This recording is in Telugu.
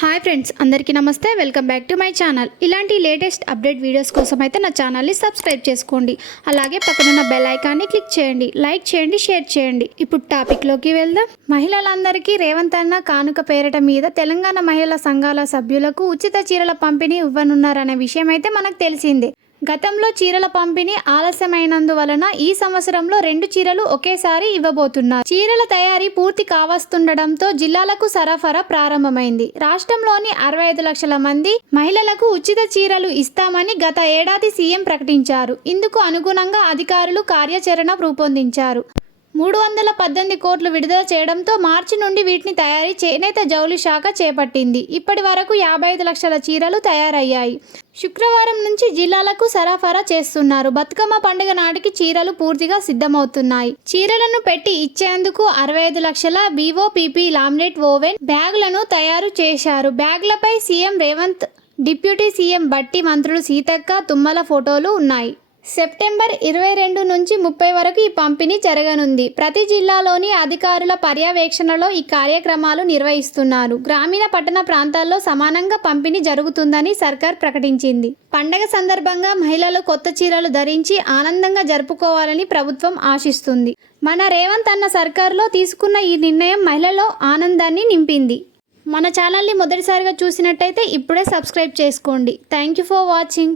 హాయ్ ఫ్రెండ్స్, అందరికీ నమస్తే. Welcome back to my channel. ఇలాంటి లేటెస్ట్ అప్డేట్ వీడియోస్ కోసం అయితే నా ఛానల్ని సబ్స్క్రైబ్ చేసుకోండి. అలాగే పక్కనున్న బెల్ ఐకాన్ని క్లిక్ చేయండి, లైక్ చేయండి, షేర్ చేయండి. ఇప్పుడు టాపిక్లోకి వెళ్దాం. మహిళలందరికీ రేవంత్ అన్న కానుక పేరిట మీద తెలంగాణ మహిళా సంఘాల సభ్యులకు ఉచిత చీరల పంపిణీ ఇవ్వనున్నారనే విషయం అయితే మనకు తెలిసిందే. గతంలో చీరల పంపిణీ ఆలస్యమైనందువలన ఈ సంవత్సరంలో 2 చీరలు ఒకేసారి ఇవ్వబోతున్నారు. చీరల తయారీ పూర్తి కావస్తుండటంతో జిల్లాలకు సరఫరా ప్రారంభమైంది. రాష్ట్రంలోని 65 లక్షల మంది మహిళలకు ఉచిత చీరలు ఇస్తామని గత ఏడాది సీఎం ప్రకటించారు. ఇందుకు అనుగుణంగా అధికారులు కార్యాచరణ రూపొందించారు. 318 కోట్లు విడుదల చేయడంతో మార్చి నుండి వీటిని తయారీ చేనేత జౌళి శాఖ చేపట్టింది. ఇప్పటి వరకు 55 లక్షల చీరలు తయారయ్యాయి. శుక్రవారం నుంచి జిల్లాలకు సరఫరా చేస్తున్నారు. బతుకమ్మ పండుగ నాటికి చీరలు పూర్తిగా సిద్ధమవుతున్నాయి. చీరలను పెట్టి ఇచ్చేందుకు 65 లక్షల BOPP లామినేట్ ఓవెన్ బ్యాగులను తయారు చేశారు. బ్యాగులపై సీఎం రేవంత్, డిప్యూటీ సీఎం బట్టి, మంత్రులు సీతక్క, తుమ్మల ఫోటోలు ఉన్నాయి. సెప్టెంబర్ 22 నుంచి 30 వరకు ఈ పంపిణీ జరగనుంది. ప్రతి జిల్లాలోని అధికారుల పర్యవేక్షణలో ఈ కార్యక్రమాలు నిర్వహిస్తున్నారు. గ్రామీణ పట్టణ ప్రాంతాల్లో సమానంగా పంపిణీ జరుగుతుందని సర్కార్ ప్రకటించింది. పండగ సందర్భంగా మహిళలు కొత్త చీరలు ధరించి ఆనందంగా జరుపుకోవాలని ప్రభుత్వం ఆశిస్తుంది. మన రేవంత్ అన్న సర్కారులో తీసుకున్న ఈ నిర్ణయం మహిళల్లో ఆనందాన్ని నింపింది. మన ఛానల్ని మొదటిసారిగా చూసినట్టయితే ఇప్పుడే సబ్స్క్రైబ్ చేసుకోండి. Thank you for watching.